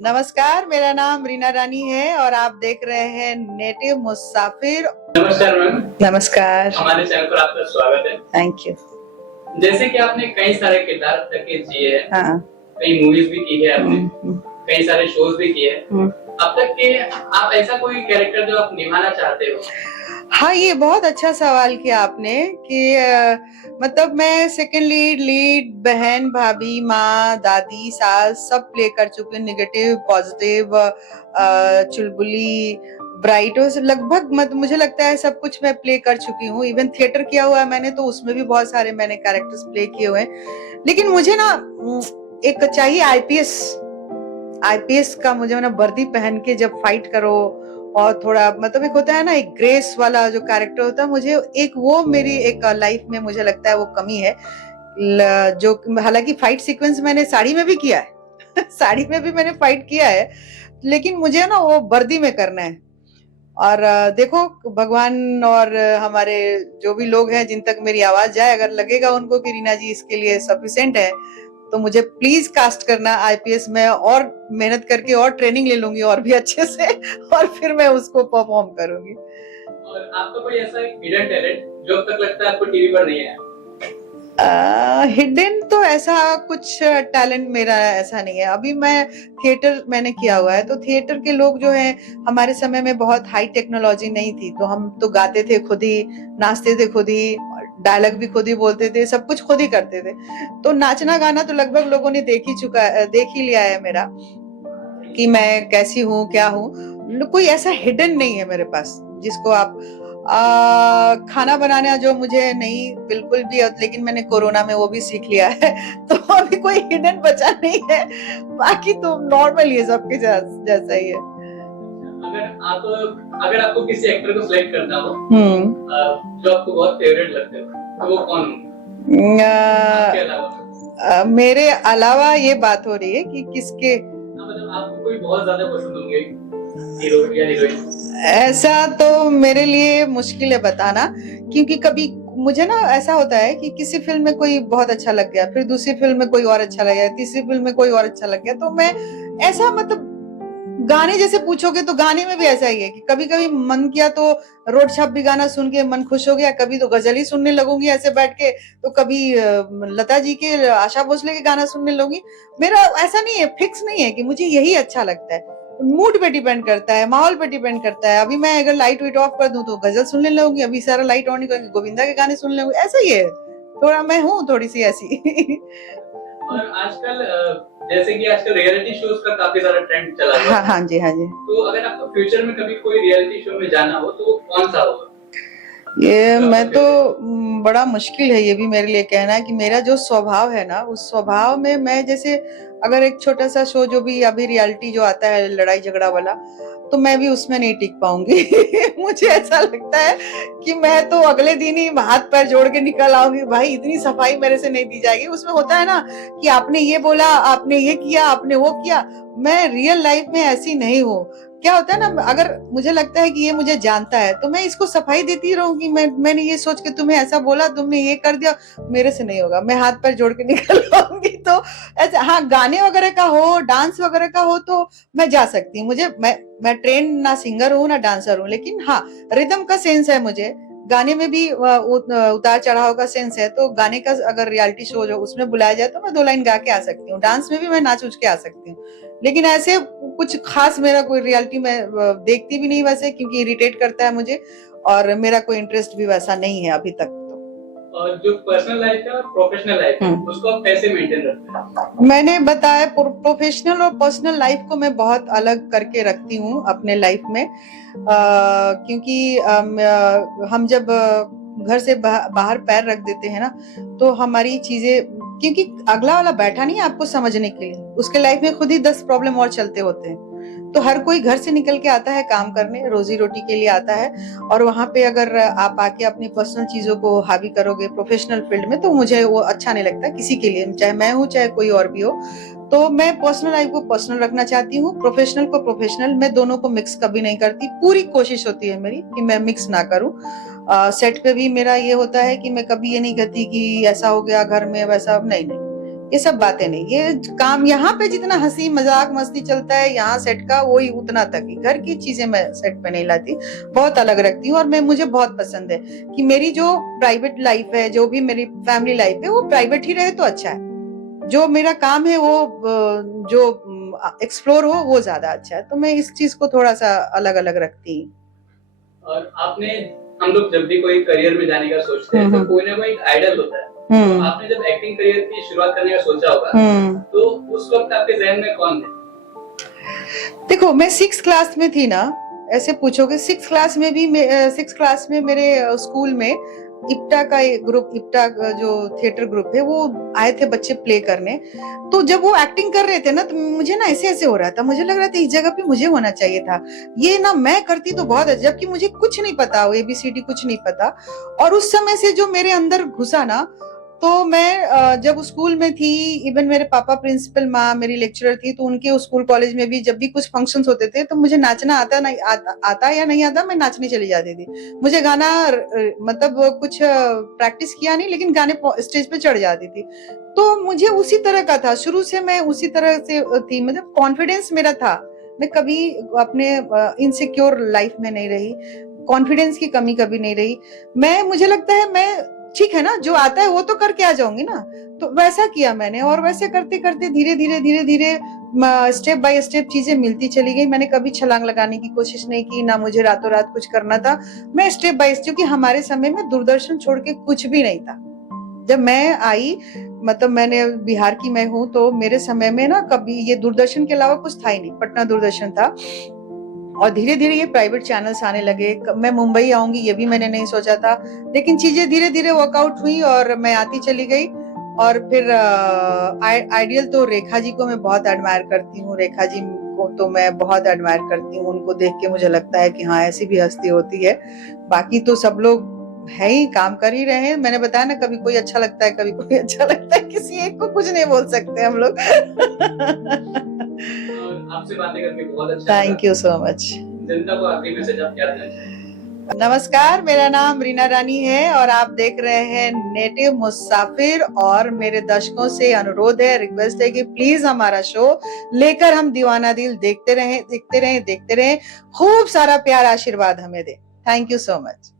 नमस्कार, मेरा नाम रीना रानी है और आप देख रहे हैं नेटिव मुसाफिर। नमस्कार मैम। नमस्कार। हमारे चैनल पर आपका स्वागत है। Thank you. जैसे कि आपने कई सारे किरदार तक के जिए हैं, हाँ। कई मूवीज भी की है आपने, कई सारे शोज भी किए हैं। अब तक के आप ऐसा कोई कैरेक्टर जो आप निभाना चाहते हो? हाँ, ये बहुत अच्छा सवाल किया आपने कि मतलब मैं सेकंड लीड, बहन, भाभी, माँ, दादी, सास सब प्ले कर चुकी हूँ। नेगेटिव, पॉजिटिव, चुलबुली, ब्राइट, लगभग मुझे लगता है सब कुछ मैं प्ले कर चुकी हूँ। इवन थिएटर किया हुआ है मैंने, तो उसमें भी बहुत सारे मैंने कैरेक्टर्स प्ले किए हुए हैं। लेकिन मुझे ना एक चाहिए आईपीएस का, मुझे ना वर्दी पहन के जब फाइट करो और थोड़ा मतलब एक होता है ना, एक ग्रेस वाला जो कैरेक्टर होता है, मुझे एक वो मेरी एक लाइफ में मुझे लगता है वो कमी है। जो हालांकि फाइट सीक्वेंस मैंने साड़ी में भी किया है साड़ी में भी मैंने फाइट किया है, लेकिन मुझे ना वो वर्दी में करना है। और देखो, भगवान और हमारे जो भी लोग हैं जिन तक मेरी आवाज जाए, अगर लगेगा उनको कि रीना जी इसके लिए सफिशिएंट है, तो मुझे प्लीज कास्ट करना आईपीएस में, और मेहनत करके और ट्रेनिंग ले लूंगी और भी अच्छे से और फिर मैं उसको परफॉर्म करूंगी। और आपका कोई ऐसा हिडन टैलेंट जो अब तक लगता है आपको टीवी पर नहीं है? हिडन तो ऐसा कुछ टैलेंट मेरा ऐसा नहीं है। अभी मैं थिएटर मैंने किया हुआ है, तो थिएटर के लोग जो हैं, हमारे समय में बहुत हाई टेक्नोलॉजी नहीं थी, तो हम तो गाते थे खुद ही, नाचते थे खुद ही, डायलॉग भी खुद ही बोलते थे, सब कुछ खुद ही करते थे। तो नाचना गाना तो लगभग लोगों ने देख ही लिया है मेरा, कि मैं कैसी हूँ, क्या हूँ। कोई ऐसा हिडन नहीं है मेरे पास जिसको आप खाना बनाना जो मुझे नहीं बिल्कुल भी, लेकिन मैंने कोरोना में वो भी सीख लिया है तो अभी कोई हिडन बचा नहीं है। बाकी तो नॉर्मल ही है, सबके जैसा ही है। अगर आपको किसी एक्टर को सिलेक्ट करना हो जो आपको बहुत फेवरेट लगते हो, तो वो कौन हो आपके अलावा? मेरे अलावा ये बात हो रही है कि किसके, मतलब आपको कोई बहुत ज्यादा पसंद होंगे हीरो या हीरोइन? ऐसा तो मेरे लिए मुश्किल है बताना, क्योंकि कभी मुझे ना ऐसा होता है कि किसी फिल्म में कोई बहुत अच्छा लग गया, फिर दूसरी फिल्म में कोई और अच्छा लग गया, तीसरी फिल्म में कोई और अच्छा लग गया, तो मैं ऐसा मतलब, गाने जैसे पूछोगे तो गाने में भी ऐसा ही है कि कभी कभी मन किया तो रोड छाप भी गाना सुन के मन खुश हो गया, कभी तो गजल ही सुनने लगूंगी ऐसे बैठ के, तो कभी लता जी के, आशा भोसले के गाना सुनने लगूंगी। मेरा ऐसा नहीं है, फिक्स नहीं है कि मुझे यही अच्छा लगता है। मूड पे डिपेंड करता है, माहौल पे डिपेंड करता है। अभी मैं अगर लाइट वेट ऑफ कर दूं तो गजल सुनने लगूंगी, अभी सारा लाइट ऑन करके गोविंदा के गाने सुनने लगूंगी, ऐसा ही है। थोड़ा मैं हूँ थोड़ी सी ऐसी और आजकल जैसे कि आजकल रियलिटी शोज का काफी सारा ट्रेंड चला हुआ है। हाँ जी, हाँ जी। तो अगर आपको फ्यूचर में कभी कोई रियलिटी शो में जाना हो तो वो कौन सा होगा? ये मैं तो बड़ा मुश्किल है ये भी मेरे लिए कहना है कि मेरा जो स्वभाव है ना, उस स्वभाव में मैं जैसे, अगर एक छोटा सा शो जो भी अभी रियलिटी जो आता है लड़ाई झगड़ा वाला, तो मैं भी उसमें नहीं टिक पाऊंगी मुझे ऐसा लगता है कि मैं तो अगले दिन ही हाथ पैर जोड़ के निकल आऊंगी, भाई इतनी सफाई मेरे से नहीं दी जाएगी। उसमें होता है ना कि आपने ये बोला, आपने ये किया, आपने वो किया। मैं रियल लाइफ में ऐसी नहीं हूँ। क्या होता है ना, अगर मुझे लगता है कि ये मुझे जानता है, तो मैं इसको सफाई देती रहूंगी। मैंने ये सोच के तुम्हें ऐसा बोला, तुमने ये कर दिया, मेरे से नहीं होगा, मैं हाथ पैर जोड़ के निकल आऊंगी। तो ऐसा, हाँ, गाने वगैरह का हो, डांस वगैरह का हो तो मैं जा सकती हूँ। मैं ट्रेन ना सिंगर हूँ ना डांसर हूँ, लेकिन हाँ, रिदम का सेंस है मुझे। गाने में भी उतार चढ़ाव का सेंस है, तो गाने का अगर रियलिटी शो जो उसमें बुलाया जाए तो मैं 2 लाइन गा के आ सकती हूँ। डांस में भी मैं नाच उच के आ सकती हूँ, लेकिन ऐसे कुछ खास मेरा कोई रियलिटी में देखती भी नहीं वैसे, क्योंकि इरिटेट करता है मुझे, और मेरा कोई इंटरेस्ट भी वैसा नहीं है अभी तक। और जो पर्सनल लाइफ है और प्रोफेशनल लाइफ है, उसको आप कैसे मेंटेन रखते हैं? मैंने बताया, प्रोफेशनल और पर्सनल लाइफ को मैं बहुत अलग करके रखती हूँ अपने लाइफ में, क्योंकि हम जब घर से बाहर पैर रख देते हैं ना, तो हमारी चीजें, क्योंकि अगला वाला बैठा नहीं है आपको समझने के लिए, उसके लाइफ में खुद ही 10 प्रॉब्लम और चलते होते हैं। तो हर कोई घर से निकल के आता है काम करने, रोजी रोटी के लिए आता है, और वहां पे अगर आप आके अपनी पर्सनल चीजों को हावी करोगे प्रोफेशनल फील्ड में, तो मुझे वो अच्छा नहीं लगता किसी के लिए, चाहे मैं हूँ चाहे कोई और भी हो। तो मैं पर्सनल लाइफ को पर्सनल रखना चाहती हूँ, प्रोफेशनल को प्रोफेशनल, मैं दोनों को मिक्स कभी नहीं करती। पूरी कोशिश होती है मेरी कि मैं मिक्स ना करूँ। सेट पे भी मेरा ये होता है कि मैं कभी ये नहीं कहती कि ऐसा हो गया घर में, वैसा नहीं नहीं, ये सब बातें नहीं। ये काम यहाँ पे जितना हंसी मजाक मस्ती चलता है यहाँ सेट का, वही उतना तक ही। घर की चीजें मैं सेट पे नहीं लाती, बहुत अलग रखती हूँ। और मुझे बहुत पसंद है कि मेरी जो प्राइवेट लाइफ है, जो भी मेरी फैमिली लाइफ है, वो प्राइवेट ही रहे तो अच्छा है। जो मेरा काम है वो जो एक्सप्लोर हो वो ज्यादा अच्छा है। तो मैं इस चीज को थोड़ा सा अलग अलग रखती हूँ। और हम लोग जब भी कोई करियर में जाने का सोचते हैं तो कोई ना कोई एक आइडल होता है। तो आपने जब एक्टिंग करियर की शुरुआत करने का सोचा होगा, तो उस वक्त आपके जहन में कौन थे? देखो, मैं 6th क्लास में थी ना, ऐसे पूछोगे। 6th क्लास में भी 6th क्लास में मेरे स्कूल में इप्टा का एक ग्रुप, इप्टा जो थिएटर ग्रुप है, वो आए थे बच्चे प्ले करने। तो जब वो एक्टिंग कर रहे थे ना, तो मुझे ना ऐसे ऐसे हो रहा था, मुझे लग रहा था इस जगह पे मुझे होना चाहिए था। ये ना मैं करती तो बहुत अच्छा, जबकि मुझे कुछ नहीं पता, ABCD कुछ नहीं पता। और उस समय से जो मेरे अंदर घुसा ना, तो मैं जब स्कूल में थी, इवन मेरे पापा प्रिंसिपल, माँ मेरी लेक्चरर थी, तो उनके स्कूल कॉलेज में भी जब भी कुछ फंक्शंस होते थे तो मुझे नाचना आता या नहीं आता, मैं नाचने चली जाती थी। मुझे गाना मतलब कुछ प्रैक्टिस किया नहीं, लेकिन गाने स्टेज पे चढ़ जाती थी। तो मुझे उसी तरह का था, शुरू से मैं उसी तरह से थी, मतलब कॉन्फिडेंस मेरा था। मैं कभी अपने इनसिक्योर लाइफ में नहीं रही, कॉन्फिडेंस की कमी कभी नहीं रही। मुझे लगता है मैं ठीक है ना, जो आता है वो तो करके आ जाऊंगी ना। तो वैसा किया मैंने, और वैसे करते करते धीरे धीरे स्टेप बाय स्टेप चीजें मिलती चली गई। मैंने कभी छलांग लगाने की कोशिश नहीं की, ना मुझे रातों रात कुछ करना था। मैं स्टेप बाय स्टेप, क्योंकि हमारे समय में दूरदर्शन छोड़ के कुछ भी नहीं था। जब मैं आई, मतलब मैंने बिहार की मैं हूँ, तो मेरे समय में ना कभी ये दूरदर्शन के अलावा कुछ था ही नहीं। पटना दूरदर्शन था, और धीरे धीरे ये प्राइवेट चैनल्स आने लगे। मैं मुंबई आऊंगी ये भी मैंने नहीं सोचा था, लेकिन चीजें धीरे धीरे वर्कआउट हुई और मैं आती चली गई। और फिर आइडियल तो रेखा जी को मैं बहुत एडमायर करती हूँ। रेखा जी को तो मैं बहुत एडमायर करती हूँ, उनको देख के मुझे लगता है कि हाँ, ऐसी भी हस्ती होती है। बाकी तो सब लोग है ही, काम कर ही रहे हैं। मैंने बताया ना, कभी कोई अच्छा लगता है, कभी कोई अच्छा लगता है, किसी एक को कुछ नहीं बोल सकते हम लोग। आपसे बातें करके बहुत अच्छा लगा। Thank you so much. जनता को आखिरी मैसेज आप क्या देना चाहेंगे? नमस्कार, मेरा नाम रीना रानी है और आप देख रहे हैं नेटिव मुसाफिर। और मेरे दर्शकों से अनुरोध है, रिक्वेस्ट है कि प्लीज हमारा शो लेकर हम दीवाना दिल देखते रहें। खूब सारा प्यार आशीर्वाद हमें दे। Thank you so much.